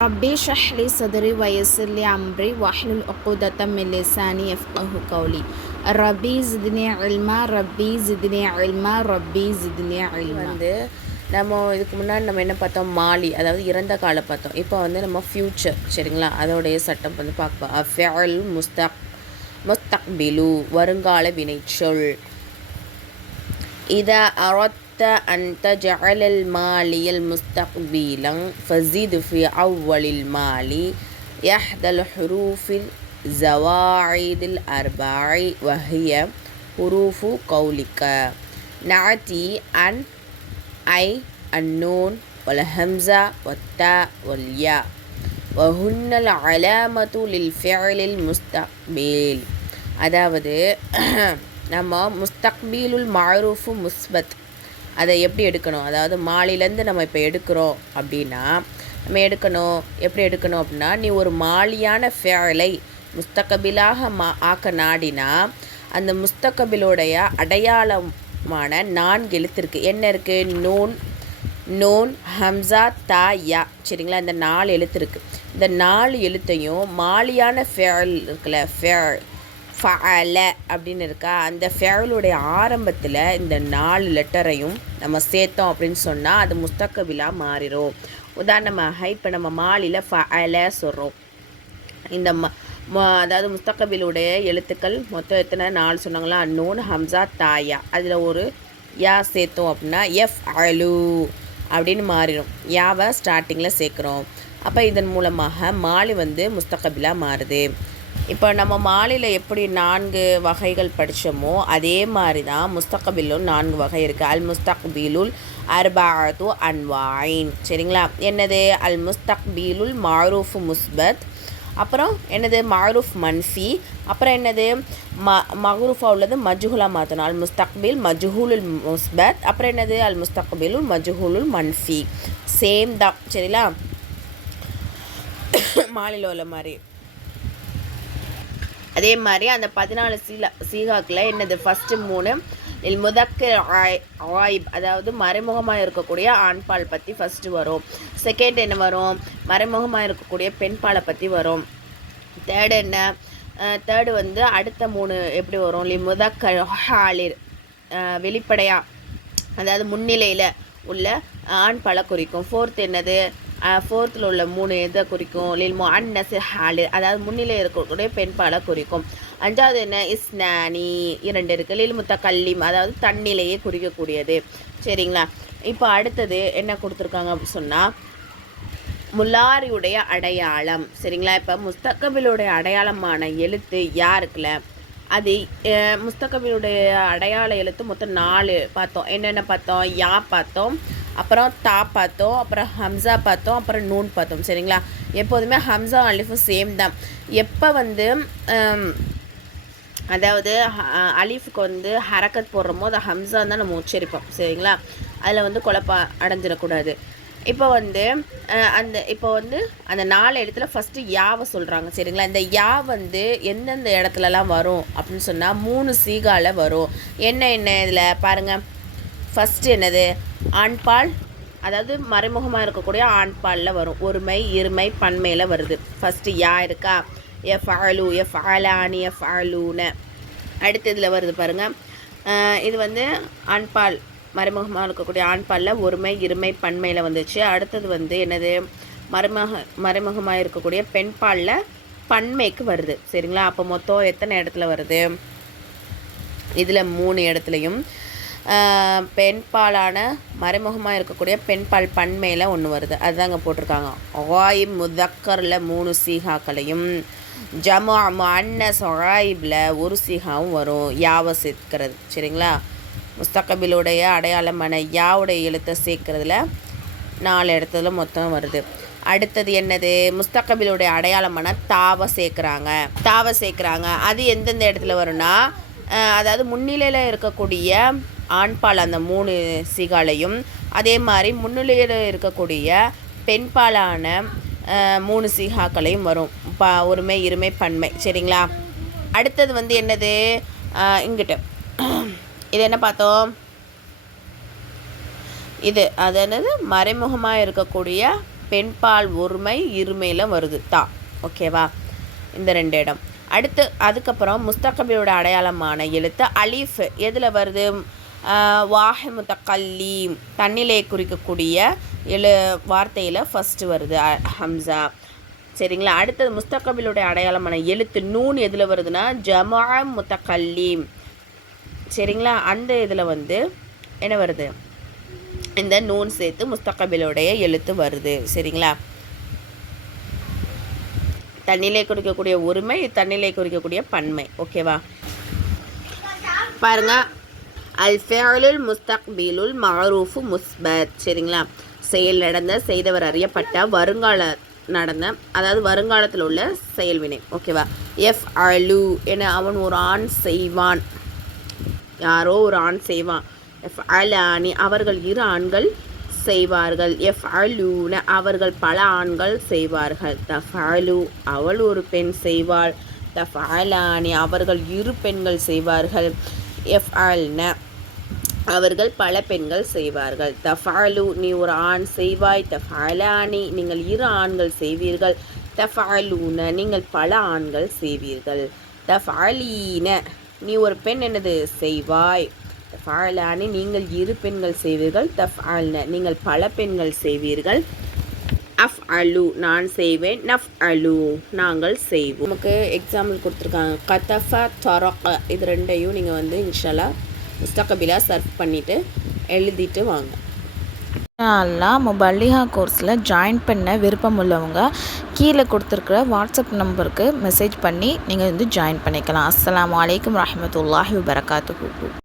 ربي اشرح لي صدري ويسر لي أمري واحلل عقدة من لساني يفقهوا قولي ربي زدني علما ربي زدني علما ربي زدني علما. நம்ம இதுக்கு முன்னாடி நம்ம என்ன பார்த்தோம், மாலி அதாவது இறந்த கால பார்த்தோம். இப்போ நம்ம ஃப்யூச்சர் சரிங்களா, அதோடைய சட்டம் பார்ப்போம். அஃபெல் முஸ்தக்பிலு வருங்கால வினைச்சொல். إذا أردت أن تجعل المالي المستقبلا فزد في أول المال إحدى الحروف الزواعد الأربع وهي حروف قولك نعتي أن أي النون والهمزة والتاء والياء وهن العلامة للفعل المستقبل. அதாவது நம்ம முஸ்தக்பீலுல் மாரூஃபு முஸ்பத் அதை எப்படி எடுக்கணும், அதாவது மாலிலேருந்து நம்ம இப்போ எடுக்கிறோம் அப்படின்னா நம்ம எப்படி எடுக்கணும் அப்படின்னா, நீ ஒரு மாலியான ஃபேலை முஸ்தகபிலாக ஆக்க நாடினா அந்த முஸ்தகபிலோடைய அடையாளமான 4 எழுத்து இருக்குது. என்ன இருக்குது? நூன் ஹம்சா தா யா சரிங்களா, இந்த 4 எழுத்து இருக்குது. இந்த 4 எழுத்தையும் மாலியான ஃபேல் இருக்குல்ல, ஃபஅல அப்படின்னு இருக்கா, அந்த ஃபேலுடைய ஆரம்பத்தில் இந்த 4 லெட்டரையும் நம்ம சேர்த்தோம் அப்படின்னு சொன்னால் அது முஸ்தகபிலாக மாறிடும். உதாரணமாக இப்போ நம்ம மாலியில் ஃபஅல சொல்கிறோம். இந்த அதாவது முஸ்தகபிலுடைய எழுத்துக்கள் மொத்தம் எத்தனை 4 சொன்னாங்களா, நூன் ஹம்சா தாயா, அதில் ஒரு யா சேர்த்தோம் அப்படின்னா எஃப் அலு அப்படின்னு மாறிடும். யாவை ஸ்டார்டிங்கில் சேர்க்குறோம். அப்போ இதன் மூலமாக மாலி முஸ்தகபிலாக மாறுது. இப்போ நம்ம மாலியில் எப்படி 4 வகைகள் படித்தோமோ அதே மாதிரி தான் முஸ்தகபிலும் 4 வகை இருக்குது. அல் முஸ்தக்பீலுல் அர்பாஅத்து அன்வாயின் சரிங்களா. என்னது? அல் முஸ்தக்பீலுல் மாரூஃபு முஸ்பத், அப்புறம் என்னது மாரூஃப் மன்ஃபி, அப்புறம் என்னது மஹ்ரூஃபா உள்ளது மஜ்ஹூலாக மாற்றணும். அல் முஸ்தக்பீல் மஜ்ஹூலுல் முஸ்பத், அப்புறம் என்னது அல் முஸ்தக்பீலுல் மஜ்ஹூலுல் மன்ஃபி. சேம் தான் சரிங்களா, மாலியில் உள்ள மாதிரி. அதே மாதிரி அந்த 14 சீகாக்கில் என்னது ஃபஸ்ட்டு 3 முதக்கர் ஆயிப் அதாவது மறைமுகமாக இருக்கக்கூடிய ஆண்பால் பற்றி ஃபஸ்ட்டு வரும். செகண்ட் என்ன வரும்? மறைமுகமாக இருக்கக்கூடிய பெண்பாலை பற்றி வரும். தேர்டு என்ன? தேர்டு அடுத்த 3 எப்படி வரும்? முதக்கர் ஹாலிர் வெளிப்படையாக அதாவது முன்னிலையில் உள்ள ஆண்பாலை குறிக்கும். ஃபோர்த் என்னது? ஃபோர்த்தில் உள்ள 3 எதை குறிக்கும்? லில் முஅன்னஸ் ஹாலிர் அதாவது முன்னிலை இருக்கக்கூடிய பெண்பாலை குறிக்கும். 5வது என்ன? இஸ்னானி 2 இருக்குது. லில் முத்தகல்லிம் அதாவது தன்னிலையை குறிக்கக்கூடியது சரிங்களா. இப்போ அடுத்தது என்ன கொடுத்துருக்காங்க அப்படின்னு சொன்னால் முல்லாரியுடைய அடையாளம் சரிங்களா. இப்போ முஸ்தகபிலுடைய அடையாளமான எழுத்து யாருக்குல, அது முஸ்தகபிலுடைய அடையாள எழுத்து மொத்தம் 4 பார்த்தோம். என்னென்ன பார்த்தோம்? யா பார்த்தோம், அப்புறம் தா பார்த்தோம், அப்புறம் ஹம்சா பார்த்தோம், அப்புறம் நூன் பார்த்தோம் சரிங்களா. எப்போதுமே ஹம்சா அலிஃபும் சேம் தான். எப்போ அதாவது அலிஃபுக்கு ஹரக்கத் போடுறோமோ அது ஹம்சா தான் நம்ம உச்சரிப்போம் சரிங்களா. அதில் குழப்பம் அடைஞ்சிடக்கூடாது. இப்போ அந்த 4 இடத்துல ஃபஸ்ட்டு யாவை சொல்கிறாங்க சரிங்களா. இந்த யா எந்தெந்த இடத்துலலாம் வரும் அப்படின்னு சொன்னால் 3 சீகாவில் வரும். என்ன இதில் பாருங்கள். ஃபஸ்ட்டு என்னது? ஆண்பால் அதாவது மறைமுகமாக இருக்கக்கூடிய ஆண்பாலில் வரும். ஒருமை இருமை பன்மையில் வருது. ஃபஸ்ட்டு யா இருக்கா, எஃப் அலு எஃப் அலானி எஃப் அலூன. அடுத்ததில் வருது பாருங்கள். இது ஆண்பால் மறைமுகமாக இருக்கக்கூடிய ஆண்பாலில் ஒருமை இருமை பன்மையில் வந்துச்சு. அடுத்தது என்னது? மறைமுகமாக இருக்கக்கூடிய பெண்பாலில் பன்மைக்கு வருது சரிங்களா. அப்போ மொத்தம் எத்தனை இடத்துல வருது? இதில் 3 இடத்துலையும் பெண்பாலான மறைமுகமாக இருக்கக்கூடிய பெண்பால் பன்மையில் ஒன்று வருது. அதுதாங்க போட்டிருக்காங்க. ஆயிப் முதக்கரில் 3 சீகாக்களையும் ஜமா முஅன்னஸ் ஆயிபில் 1 சீகாவும் வரும். யாவை சேர்க்கிறது சரிங்களா. முஸ்தகபிலுடைய அடையாளமான யாவுடைய எழுத்தை சேர்க்கறதுல 4 இடத்துல மொத்தம் வருது. அடுத்தது என்னது? முஸ்தகபிலுடைய அடையாளமான தாவை சேர்க்குறாங்க. அது எந்தெந்த இடத்துல வரும்னா, அதாவது முன்னிலையில் இருக்கக்கூடிய ஆண்பால் அந்த 3 சீகாலையும், அதே மாதிரி முன்னிலையில் இருக்கக்கூடிய பெண்பாலான 3 சீகாக்களையும் வரும். ஒருமை இருமை பன்மை சரிங்களா. அடுத்தது என்னது? இங்கிட்ட இது என்ன பார்த்தோம்? இது அது என்னது? மறைமுகமாக இருக்கக்கூடிய பெண்பால் ஒருமை இருமையில் வருது தா. ஓகேவா, இந்த 2 இடம். அடுத்து அதுக்கப்புறம் முஸ்தக்பிலோட அடையாளமான எழுத்து அலிஃப் எதில் வருது? வாஹி முத்தகல்லீம் தன்னிலை குறிக்கக்கூடிய வார்த்தையில் ஃபஸ்ட்டு வருது ஹம்சா. சரிங்களா. அடுத்தது முஸ்தக்பிலுடைய அடையாளமான எழுத்து நூன் எதில் வருதுன்னா ஜமா முத்தகல்லீம். சரிங்களா. அந்த இதில் வந்து என்ன வருது? இந்த நூன் சேர்த்து முஸ்தக்பிலுடைய எழுத்து வருது. சரிங்களா. தன்னிலை குறிக்கக்கூடிய ஒருமை, தன்னிலை குறிக்கக்கூடிய பன்மை. ஓகேவா, பாருங்க. அல் ஃபிஅலுல் முஸ்தக்பிலுல் மஅரூஃபு முஸ்பத். சரிங்களா. செயல் நடந்த, செய்தவர் அறியப்பட்ட, வருங்கால நடந்த, அதாவது வருங்காலத்தில் உள்ள செயல்வினை. ஓகேவா. எஃப் அலு என அவன் ஒரு ஆண் செய்வான், யாரோ ஒரு ஆண் செய்வான். எஃப் அலானி அவர்கள் 2 ஆண்கள் செய்வார்கள். எஃப் அலூன அவர்கள் பல ஆண்கள் செய்வார்கள். தஃப் அலு அவள் ஒரு பெண் செய்வாள். தஃப் அலானி அவர்கள் 2 பெண்கள் செய்வார்கள். எஃப் அல்ன அவர்கள் பல பெண்கள் செய்வார்கள். தஃப் அலு நீ ஒரு ஆண் செய்வாய். தஃப் அலானி நீங்கள் 2 ஆண்கள் செய்வீர்கள். தஃப் அலூன நீங்கள் பல ஆண்கள் செய்வீர்கள். தஃப் அலீன நீ ஒரு பெண் என்னது செய்வாய். தஃப் அலானி நீங்கள் 2 பெண்கள் செய்வீர்கள். தஃப் அல்ன நீங்கள் பல பெண்கள் செய்வீர்கள். அஃப் அலு நான் செய்வேன். நஃப் அலு நாங்கள் செய்வோம். நமக்கு எக்ஸாம்பிள் கொடுத்துருக்காங்க. கதஃப தரக இது 2ஐயும் நீங்கள் வந்து இன்ஷால்லா முஸ்தக்பிலா சர்ஃப் பண்ணிவிட்டு எழுதிட்டு வாங்க. முபல்லிஹா கோர்ஸில் ஜாயின் பண்ண விருப்பம் உள்ளவங்க கீழே கொடுத்துருக்குற வாட்ஸ்அப் நம்பருக்கு மெசேஜ் பண்ணி நீங்கள் வந்து ஜாயின் பண்ணிக்கலாம். அஸ்ஸலாமு அலைக்கும் வரஹ்மத்துல்லாஹி வபரகாத்துஹு.